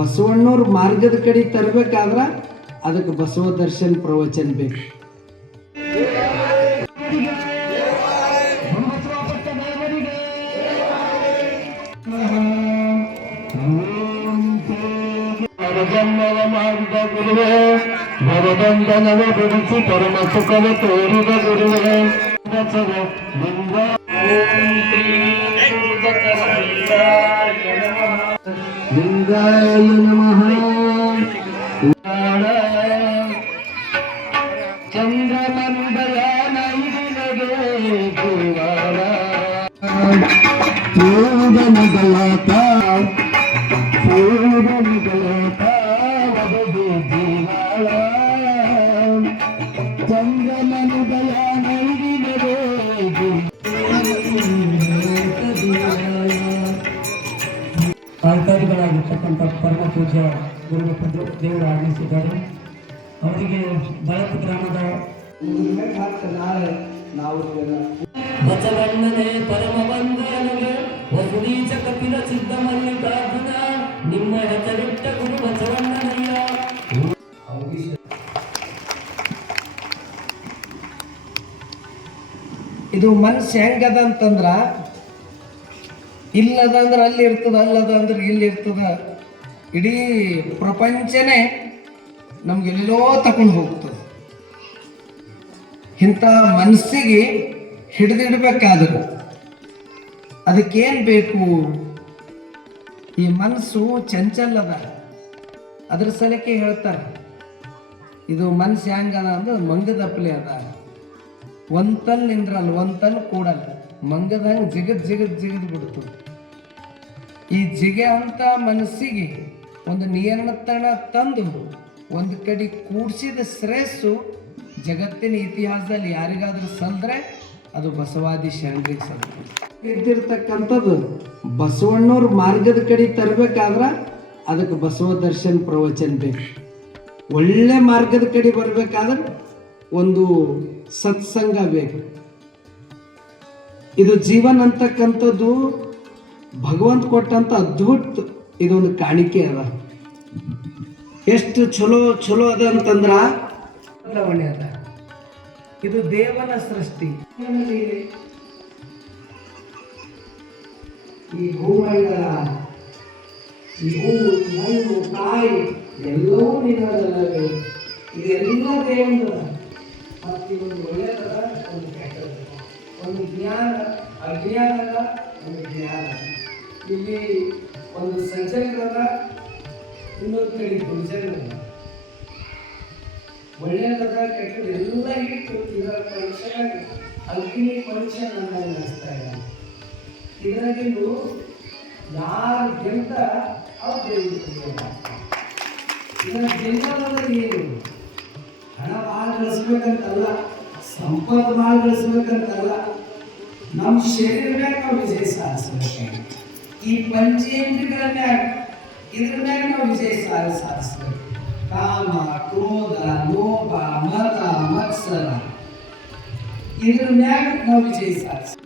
ಬಸವಣ್ಣವ್ರ ಮಾರ್ಗದ ಕಡೆ ತರಬೇಕಾದ್ರೆ ಅದಕ್ಕೆ ಬಸವ ದರ್ಶನ್ ಪ್ರವಚನ ಬೇಕು. ಮಾಡಿದ ಗುರುವೇ, ಭವಬಂಧನವ ಬಿಡಿಸಿ ಪರಮ ಸುಖವ ತೋರಿದ ಗುರುವೇ, ಲಿಂಗಾಯ ನಮಃ. ಚಂದ್ರಮಂಡಲ ನೈದಿನಗೆ ಜೀವಾಳ ಸೂರ್ಯನಿಗಳಾತ ಸೂರ್ಯನಿಗಳಾತ ವದದೆ ಜೀವಾಳ ಚಂದ್ರಮಂಡಲ ನೈದಿನಗೆ ಅಧಿಕಾರಿಗಳಾಗಿರ್ತಕ್ಕಂಥ ಪರಮ ಪೂಜ್ಯ ಗುರುಮುಖಂಡರು ದೇವರು ಆಗಮಿಸಿದ್ದಾರೆ. ಅವರಿಗೆ ಬಳಕ ಗ್ರಾಮದ ಬಸವಣ್ಣನೇ ಪರಮ ಬಂಧುಗಳಿಗೆ ವಸುದೀಚ ಕಪಿಲ ಸಿದ್ಧ ಮಲ್ಲಿಕಾರ್ಜುನ ನಿಮ್ಮ ಹೆಸರಿಟ್ಟ ಗುರು ಬಸವಣ್ಣನಯ್ಯ. ಇದು ಮನಸ್ಸು ಹೆಂಗದ ಅಂತಂದ್ರ, ಇಲ್ಲದ ಅಂದ್ರೆ ಅಲ್ಲಿ ಇರ್ತದ, ಅಲ್ಲದ ಅಂದ್ರೆ ಇಲ್ಲಿ ಇರ್ತದ. ಇಡೀ ಪ್ರಪಂಚನೇ ನಮ್ಗೆಲ್ಲೋ ತಗೊಂಡು ಹೋಗ್ತದೆ. ಇಂಥ ಮನಸ್ಸಿಗೆ ಹಿಡಿದಿಡ್ಬೇಕಾದ್ರೆ ಅದಕ್ಕೇನು ಬೇಕು? ಈ ಮನಸ್ಸು ಚಂಚಲದ, ಅದ್ರ ಸಲಕ್ಕೆ ಹೇಳ್ತಾರೆ ಇದು ಮನಸ್ಸು ಹೆಂಗದ ಅಂದ್ರೆ ಮಂಗದಪ್ಪಲೆ ಅದ. ಒಂತಲ್ ನಿಂದ್ರಲ್ಲ, ಒಂತಲ್ ಕೂಡಲ್ಲ, ಮಂಗದಂಗೆ ಜಿಗದ್ ಬಿಡ್ತು. ಈ ಜಿಗೆ ಅಂತ ಮನಸ್ಸಿಗೆ ಒಂದು ನಿಯಂತ್ರಣ ತಂದು ಒಂದು ಕಡೆ ಕೂಡಿಸಿದ ಶ್ರೇಷ್ಠು ಜಗತ್ತಿನ ಇತಿಹಾಸದಲ್ಲಿ ಯಾರಿಗಾದ್ರೂ ಸಲ್ದ್ರೆ ಅದು ಬಸವಾದಿ ಶರಣರಿಗೆ ಸಲ್ತು. ಇದ್ದಿರ್ತಕ್ಕಂಥದ್ದು ಬಸವಣ್ಣವ್ರ ಮಾರ್ಗದ ಕಡೆ ತರಬೇಕಾದ್ರೆ ಅದಕ್ಕೆ ಬಸವ ದರ್ಶನ್ ಪ್ರವಚನ ಬೇಕು. ಒಳ್ಳೆ ಮಾರ್ಗದ ಕಡೆ ಬರಬೇಕಾದ್ರೆ ಒಂದು ಸತ್ಸಂಗ ಬೇಕು. ಇದು ಜೀವನ ಅಂತಕ್ಕಂಥದ್ದು ಭಗವಂತ ಕೊಟ್ಟಂತ ಅದ್ಭುತ ಇದೊಂದು ಕಾಣಿಕೆ ಅದ. ಎಷ್ಟು ಚಲೋ ಅದ ಅಂತಂದ್ರ ಬದಲಾವಣೆ ಅದ. ಇದು ದೇವನ ಸೃಷ್ಟಿ. ಈ ಭೂಮಂಡಲ, ಈ ಹೂವು, ಮಣ್ಣು, ಕಾಯಿ ಎಲ್ಲವೂ ನಿನ್ನದಲ್ಲವೇ? ಇದೆಲ್ಲ ದೇವಂದ. ಮತ್ತೆ ಒಂದು ಒಳ್ಳೆಯದದ, ಒಂದು ಕೆಟ್ಟದ, ಒಂದು ಜ್ಞಾನ, ಅಜ್ಞಾನದ, ಒಂದು ಜ್ಞಾನ. ಇಲ್ಲಿ ಒಂದು ಸಜ್ಜನದ, ಇನ್ನೊಂದು ಕಡೆ ದುರ್ಜನದ. ಒಳ್ಳೆಯದದ, ಕೆಟ್ಟದ ಎಲ್ಲ ಇಟ್ಟು ಇದರ ಪರೀಕ್ಷೆ ಅಗ್ನಿ ಪರೀಕ್ಷೆ ನನ್ನ ನಡೆಸ್ತಾ ಇಲ್ಲ. ಇದರಾಗಿಂದು ಯಾರು ಗೆದ್ದ ಅವ್ರು ಇದರ ಗೆಲ್ಲದ ಏನು? ಹಣ ಭಾಳ ಗಳಿಸ್ಬೇಕಂತಲ್ಲ, ಸಂಪತ್ತು ಭಾಳ ಗಳಿಸ್ಬೇಕಂತಲ್ಲ, ನಮ್ಮ ಶರೀರದಾಗ ನಾವು ವಿಜಯ ಸಾಧಿಸ್ಬೇಕು. ಈ ಪಂಚೇಂದ್ರಿಯಗಳ ಮ್ಯಾಗ ಇದ್ರ ಮ್ಯಾಗ ನಾವು ವಿಜಯ ಸಾಧಿಸ್ಬೇಕು. ಕಾಮ, ಕ್ರೋಧ, ಲೋಭ, ಮದ, ಮತ್ಸರ ಇದ್ರ ಮ್ಯಾಗ ನಾವು ವಿಜಯ ಸಾಧಿಸ್ಬೇಕು.